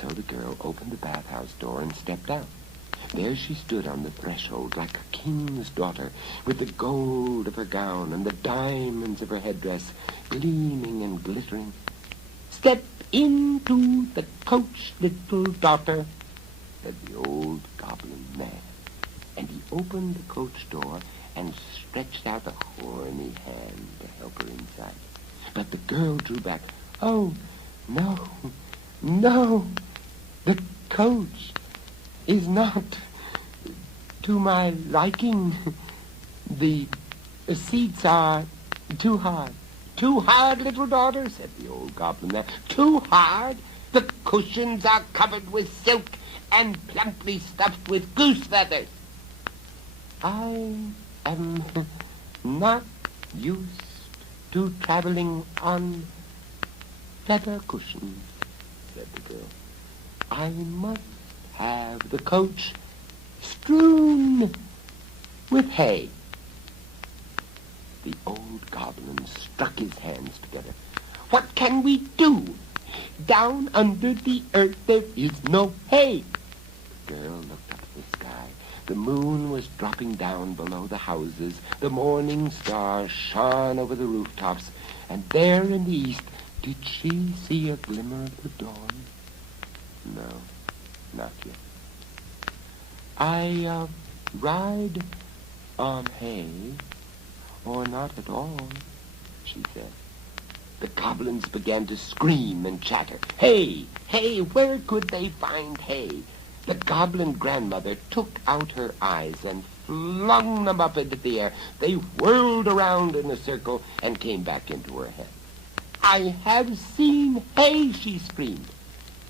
So the girl opened the bathhouse door and stepped out. There she stood on the threshold like a king's daughter, with the gold of her gown and the diamonds of her headdress gleaming and glittering. "Step into the coach, little daughter," said the old goblin man. And he opened the coach door and stretched out a horny hand to help her inside. But the girl drew back. "Oh, no, no, the coach is not to my liking. The seats are too hard." "Too hard, little daughter," said the old goblin man. "Too hard? The cushions are covered with silk and plumply stuffed with goose feathers." "I am not used to traveling on feather cushions," said the girl. "I must have the coach strewn with hay." The old goblin struck his hands together. "What can we do? Down under the earth there is no hay." The girl looked up at the sky. The moon was dropping down below the houses. The morning stars shone over the rooftops. And there in the east, did she see a glimmer of the dawn? No, not yet. "I ride on hay, or not at all," she said. The goblins began to scream and chatter. Hay! Hay! Where could they find hay? The goblin grandmother took out her eyes and flung them up into the air. They whirled around in a circle and came back into her head. "I have seen hay," she screamed.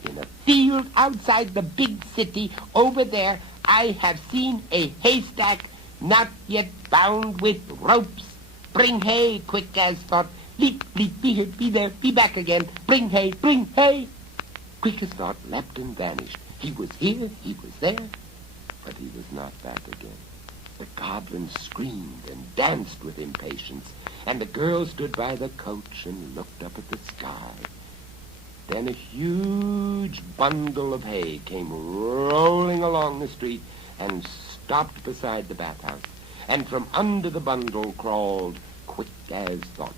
"In a field outside the big city over there, I have seen a haystack not yet bound with ropes. Bring hay, quick as thought. Leap, leap, be here, be there, be back again. Bring hay, bring hay." Quick as thought leapt and vanished. He was here, he was there, but he was not back again. The goblin screamed and danced with impatience, and the girl stood by the coach and looked up at the sky. Then a huge bundle of hay came rolling along the street and stopped beside the bathhouse, and from under the bundle crawled Quick as Thought.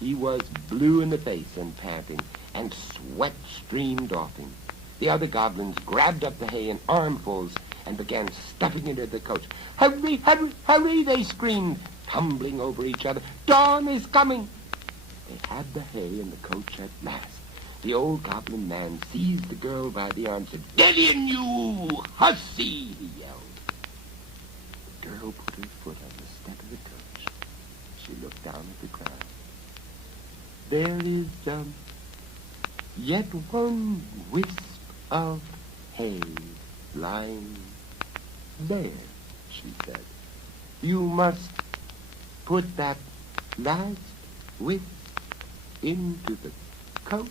He was blue in the face and panting, and sweat streamed off him. The other goblins grabbed up the hay in armfuls and began stuffing it into the coach. "Hurry, hurry, hurry," they screamed, tumbling over each other. "Dawn is coming." They had the hay in the coach at last. The old goblin man seized the girl by the arm and said, "Get in, you hussy!" he yelled. The girl put her foot on the step of the coach. She looked down at the ground. "There is yet one wisp of hay lying there," she said. "You must put that last wisp into the coach,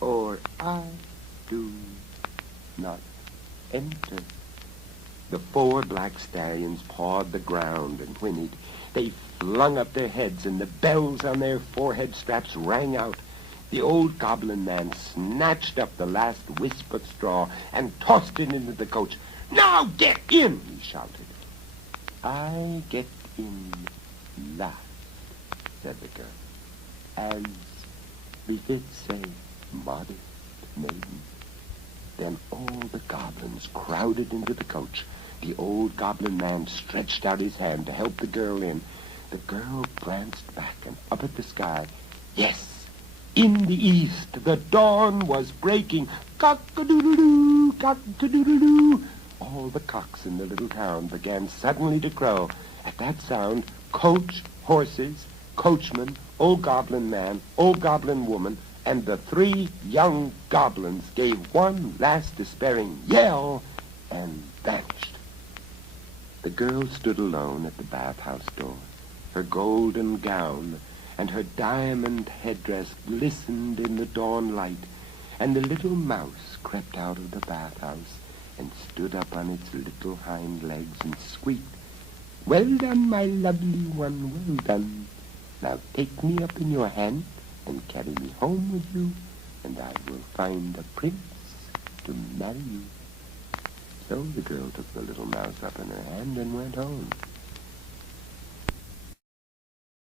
or I do not enter." The 4 black stallions pawed the ground and whinnied. They flung up their heads, and the bells on their forehead straps rang out. The old goblin man snatched up the last wisp of straw and tossed it into the coach. "Now get in!" he shouted. "I get in last," said the girl, "as befits a modest maiden." Then all the goblins crowded into the coach. The old goblin man stretched out his hand to help the girl in. The girl glanced back and up at the sky. Yes, in the east, the dawn was breaking. Cock-a-doodle-doo, cock-a-doodle-doo. All the cocks in the little town began suddenly to crow. At that sound, coach, horses, coachman, old goblin man, old goblin woman, and the 3 young goblins gave one last despairing yell and vanished. The girl stood alone at the bathhouse door. Her golden gown and her diamond headdress glistened in the dawn light, and the little mouse crept out of the bathhouse and stood up on its little hind legs and squeaked, "Well done, my lovely one, well done. Now take me up in your hand and carry me home with you, and I will find a prince marry you. So the girl took the little mouse up in her hand and went home.